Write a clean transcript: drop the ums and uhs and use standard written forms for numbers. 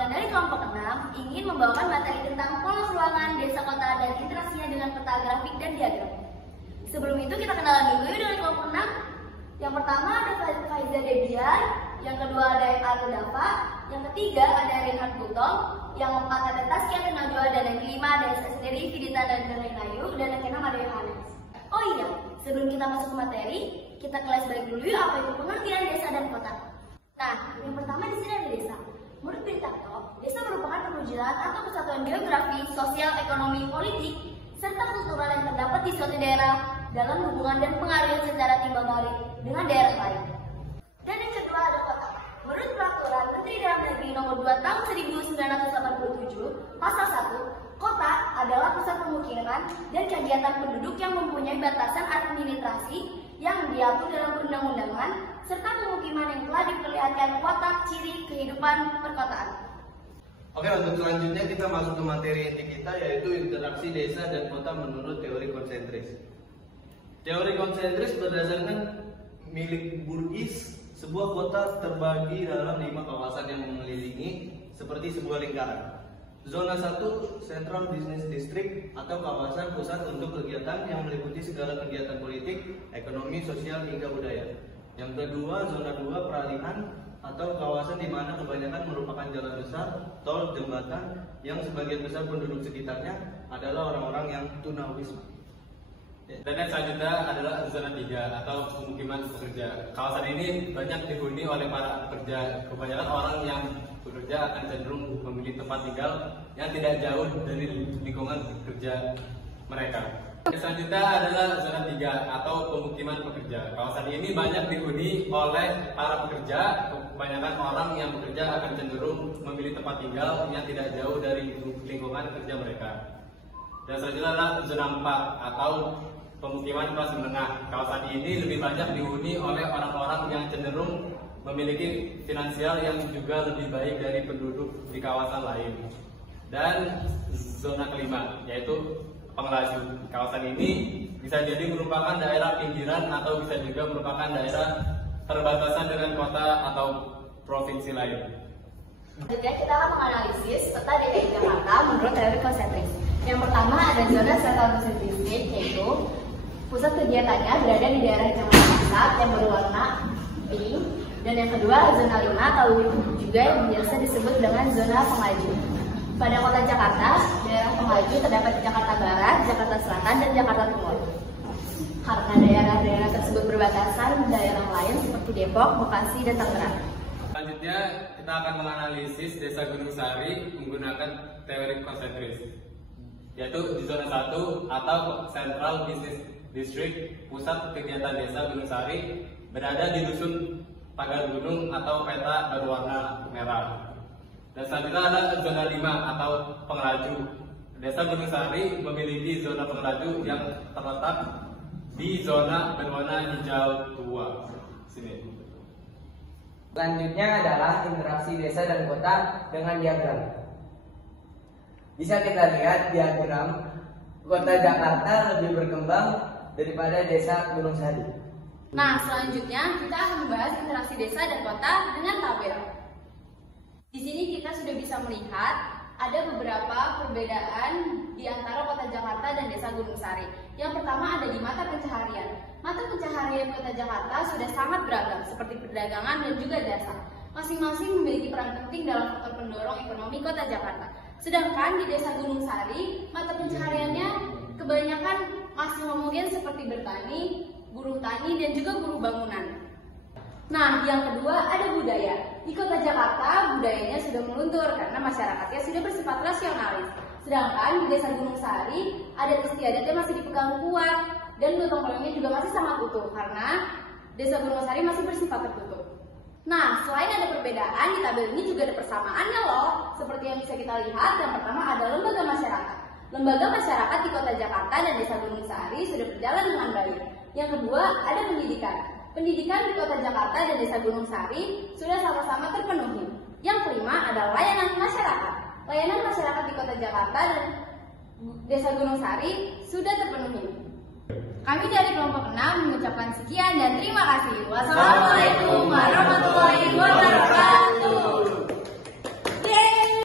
yang dari kelompok 6 ingin membawakan materi tentang pola ruangan desa kota dan interaksinya dengan peta grafik dan diagram. Sebelum itu kita kenalan dulu dengan kelompok 6. Yang pertama ada Faiza Debian, yang kedua ada Arul Dafa, yang ketiga ada Reinhard Gutong, yang keempat ada Taskia Najwa, dan yang kelima ada Sendiri Fidita dan Ayu, dan yang keenam ada Yohanes. Oh iya, sebelum kita masuk ke materi, kita kelas balik dulu yuk apa itu pengertian desa dan kota. Nah, yang pertama di sini ada desa. Menurut Bintangto, desa merupakan perwujudan atau kesatuan geografi, sosial, ekonomi, politik, serta kultural yang terdapat di suatu daerah dalam hubungan dan pengaruh secara timbal balik dengan daerah lain. Dan yang kedua ada kota. Menurut Peraturan Menteri Dalam Negeri Nomor 2 Tahun 1987, Pasal 1, kota adalah pusat pemukiman dan kegiatan penduduk yang mempunyai batasan administrasi yang diatur dalam perundang-undangan serta pemukiman yang telah diperlihatkan watak ciri kehidupan perkotaan. Oke, untuk selanjutnya kita masuk ke materi inti kita, yaitu interaksi desa dan kota menurut teori konsentris. Teori konsentris berdasarkan milik Bourdieu, sebuah kota terbagi dalam 5 kawasan yang mengelilingi seperti sebuah lingkaran. Zona 1, Central Business District atau kawasan pusat untuk kegiatan yang meliputi segala kegiatan politik, ekonomi, sosial, hingga budaya. Yang kedua, Zona 2, Peralihan atau kawasan di mana kebanyakan merupakan jalan besar, tol, jembatan yang sebagian besar penduduk sekitarnya adalah orang-orang yang tunawisma. Dan yang selanjutnya adalah zona 3 atau pemukiman pekerja. Kawasan ini banyak dihuni oleh para pekerja. Kebanyakan orang yang bekerja akan cenderung memilih tempat tinggal yang tidak jauh dari lingkungan kerja mereka. Yang selanjutnya adalah zona 3 atau pemukiman pekerja. Kawasan ini banyak dihuni oleh para pekerja. Kebanyakan orang yang bekerja akan cenderung memilih tempat tinggal yang tidak jauh dari lingkungan kerja mereka. Dan selanjutnya adalah zona 4 atau pemukiman kelas menengah. Kawasan ini lebih banyak dihuni oleh orang-orang yang cenderung memiliki finansial yang juga lebih baik dari penduduk di kawasan lain. Dan zona kelima yaitu pengelaju. Kawasan ini bisa jadi merupakan daerah pinggiran atau bisa juga merupakan daerah perbatasan dengan kota atau provinsi lain. Selanjutnya kita akan menganalisis peta DKI Jakarta menurut teori konsentris. Yang pertama ada zona Central Business District, yaitu pusat kegiatannya berada di daerah Jakarta Pusat yang berwarna pink. Dan yang kedua zona 5 atau juga yang biasa disebut dengan zona penglaju. Pada kota Jakarta, daerah penglaju terdapat di Jakarta Barat, Jakarta Selatan, dan Jakarta Timur. Karena daerah-daerah tersebut berbatasan daerah lain seperti Depok, Bekasi, dan Tangerang. Selanjutnya kita akan menganalisis desa Gunung Sari menggunakan teori konsentris, yaitu di zona 1 atau Central Business District. Pusat kegiatan desa Gunung Sari berada di dusun Pagar Gunung atau peta berwarna merah. Dan selanjutnya ada zona 5 atau pengelaju. Desa Gunung Sari memiliki zona pengelaju yang terletak di zona berwarna hijau tua. Sini. Selanjutnya adalah interaksi desa dan kota dengan diagram. Bisa kita lihat diagram kota Jakarta lebih berkembang daripada desa Gunung Sari. Nah, selanjutnya kita akan membahas interaksi desa dan kota dengan tabel. Di sini kita sudah bisa melihat ada beberapa perbedaan di antara kota Jakarta dan desa Gunung Sari. Yang pertama ada di mata pencaharian. Mata pencaharian kota Jakarta sudah sangat beragam, seperti perdagangan dan juga jasa. Masing-masing memiliki peran penting dalam faktor pendorong ekonomi kota Jakarta. Sedangkan di desa Gunung Sari, mata pencahariannya kebanyakan masih homogen seperti bertani, buruh tani, dan juga buruh bangunan. Nah, yang kedua ada budaya. Di kota Jakarta, budayanya sudah meluntur karena masyarakatnya sudah bersifat rasionalis. Sedangkan di desa Gunung Sari, adat istiadat yang masih dipegang kuat dan gotong royongnya juga masih sangat utuh karena desa Gunung Sari masih bersifat tertutup. Nah, selain ada perbedaan, di tabel ini juga ada persamaannya loh. Seperti yang bisa kita lihat, yang pertama ada lembaga masyarakat. Lembaga masyarakat di kota Jakarta dan desa Gunung Sari sudah berjalan dengan baik. Yang kedua, ada pendidikan. Pendidikan di kota Jakarta dan desa Gunung Sari sudah sama-sama terpenuhi. Yang kelima adalah layanan masyarakat. Layanan masyarakat di kota Jakarta dan desa Gunung Sari sudah terpenuhi. Kami dari kelompok 6 mengucapkan sekian dan terima kasih. Wassalamualaikum warahmatullahi wabarakatuh.